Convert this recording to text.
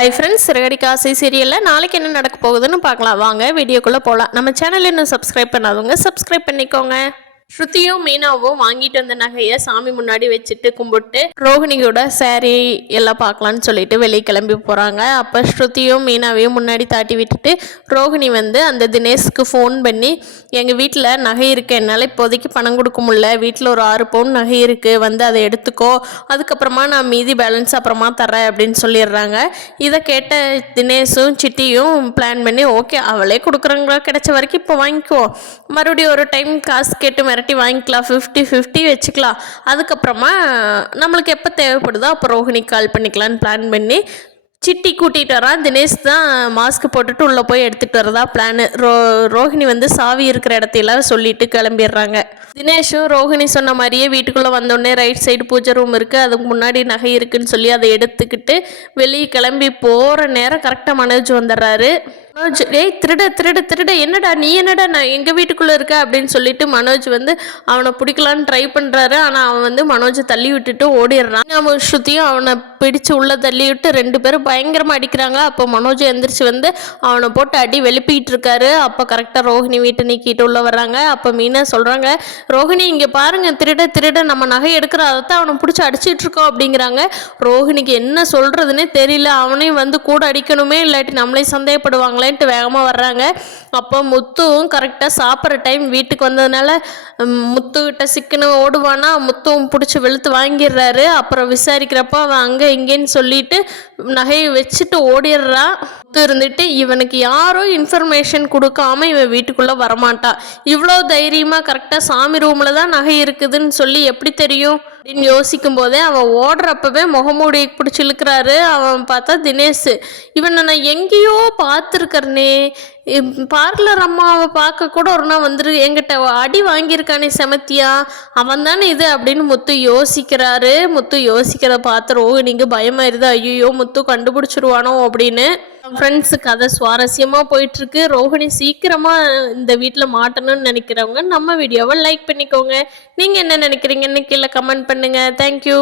Hi friends, Siragadikka ஆசை சீரியலில் நாளைக்கு என்ன நடக்க போகுதுன்னு பார்க்கலாம். வாங்க வீடியோக்குள்ளே போகலாம். நம்ம சேனல் இன்னும் சப்ஸ்கிரைப் பண்ணாதவங்க சப்ஸ்கிரைப் பண்ணிக்கோங்க. ஸ்ருதியும் மீனாவும் வாங்கிட்டு வந்த நகையை சாமி முன்னாடி வச்சுட்டு கும்பிட்டு ரோஹிணியோட சாரி எல்லாம் பார்க்கலான்னு சொல்லிட்டு வெளியே கிளம்பி போகிறாங்க. அப்போ ஸ்ருதியும் மீனாவையும் முன்னாடி தாட்டி விட்டுட்டு ரோஹிணி அந்த தினேஷ்க்கு ஃபோன் பண்ணி, எங்கள் வீட்டில் நகை இருக்குது, என்னால் இப்போதைக்கு பணம் கொடுக்க முடியல, வீட்டில் ஒரு 6 பவுன் நகை இருக்குது, அதை எடுத்துக்கோ, அதுக்கப்புறமா நான் மீதி பேலன்ஸ் அப்புறமா தரேன் அப்படின்னு சொல்லிடுறாங்க. இதை கேட்ட தினேஷும் சிட்டியும் பிளான் பண்ணி, ஓகே அவளே கொடுக்குறவங்களா கிடைச்ச வரைக்கும் இப்போ வாங்கிக்கோ, மறுபடியும் ஒரு டைம் காசு கேட்டு மிரட்டி வாங்கிக்கலாம், 50-50 வச்சுக்கலாம், அதுக்கப்புறமா நம்மளுக்கு எப்போ தேவைப்படுதோ அப்போ ரோஹிணி கால் பண்ணிக்கலான்னு பிளான் பண்ணி சிட்டி கூட்டிகிட்டு வரான். தினேஷ் தான் மாஸ்க் போட்டுட்டு உள்ளே போய் எடுத்துகிட்டு வரதா பிளானு. ரோஹிணி சாவி இருக்கிற இடத்தையெல்லாம் சொல்லிட்டு கிளம்பிடுறாங்க. தினேஷும் ரோஹிணி சொன்ன மாதிரியே வீட்டுக்குள்ளே வந்தோடனே ரைட் சைடு பூஜை ரூம் இருக்குது, அதுக்கு முன்னாடி நகை இருக்குன்னு சொல்லி அதை எடுத்துக்கிட்டு வெளியே கிளம்பி போகிற நேரம் கரெக்டாக மனோஜ் வந்துடுறாரு. மனோஜ், ஏய் திருட திருட திருட, என்னடா நீ என்னடா நான் எங்கள் வீட்டுக்குள்ளே இருக்க அப்படின்னு சொல்லிட்டு மனோஜ் அவனை பிடிக்கலான்னு ட்ரை பண்ணுறாரு. ஆனால் அவன் மனோஜை தள்ளி விட்டுட்டு ஓடிடுறான். நம்ம ஸ்ருதியும் அவனை பிடிச்சு உள்ளே தள்ளி விட்டு 2 பேரும் பயங்கரமாக அடிக்கிறாங்க. அப்போ மனோஜ் எந்திரிச்சு அவனை போட்டு அடி வெளுப்பிக்கிட்டு இருக்காரு. அப்போ கரெக்டாக ரோஹிணி வீட்டை நீக்கிட்டு உள்ளே வர்றாங்க. அப்போ மீனா சொல்கிறாங்க, ரோஹிணி இங்கே பாருங்க, திருட திருட நம்ம நகை எடுக்கிற அதைத்தான் அவனை பிடிச்சி அடிச்சிட்டு இருக்கோம் அப்படிங்கிறாங்க. ரோஹிணிக்கு என்ன சொல்கிறதுனே தெரியல. அவனையும் கூட அடிக்கணுமே, இல்லாட்டி நம்மளே சந்தேகப்படுவாங்களேன்ட்டு வேகமாக வர்றாங்க. அப்போ முத்துவும் கரெக்டாக சாப்பிட்ற டைம் வீட்டுக்கு வந்ததுனால முத்துக்கிட்ட சிக்கனு ஓடுவானா, முத்துவும் பிடிச்சி வெளுத்து வாங்கிடுறாரு. அப்புறம் விசாரிக்கிறப்ப அவன் அங்கே இங்கேன்னு சொல்லிட்டு நகையை வச்சுட்டு ஓடிடுறான். முத்து இருந்துட்டு, இவனுக்கு யாரோ இன்ஃபர்மேஷன் கொடுக்காம இவன் வீட்டுக்குள்ளே வரமாட்டான், இவ்வளோ தைரியமாக கரெக்டாக சாமி ரூமில் தான் நகை இருக்குதுன்னு சொல்லி எப்படி தெரியும் அப்படின்னு யோசிக்கும் போதே அவன் ஓடுறப்பவே முகமூடி பிடிச்சி இழுக்கிறாரு. அவன் பார்த்தா தினேஷ், இவனை நான் எங்கேயோ பார்த்துருக்கறனே, பார்லர் அம்மாவை பார்க்க கூட ஒரு நாள் என்கிட்ட அடி வாங்கியிருக்கானே செமத்தியா, அவன் தானே இது அப்படின்னு முத்து யோசிக்கிறாரு. முத்து யோசிக்கிறத பார்த்து ரோஹிணிக்கு பயமாயிருது, ஐயோ முத்து கண்டுபிடிச்சிருவானோ அப்படின்னு. ஃப்ரெண்ட்ஸு, கதை சுவாரஸ்யமாக போயிட்டுருக்கு. ரோஹிணி சீக்கிரமாக இந்த வீட்டில் மாட்டணும்னு நினைக்கிறவங்க நம்ம வீடியோவை லைக் பண்ணிக்கோங்க. நீங்கள் என்ன நினைக்கிறீங்கன்னு கீழே கமெண்ட் பண்ணுங்கள். தேங்க்யூ.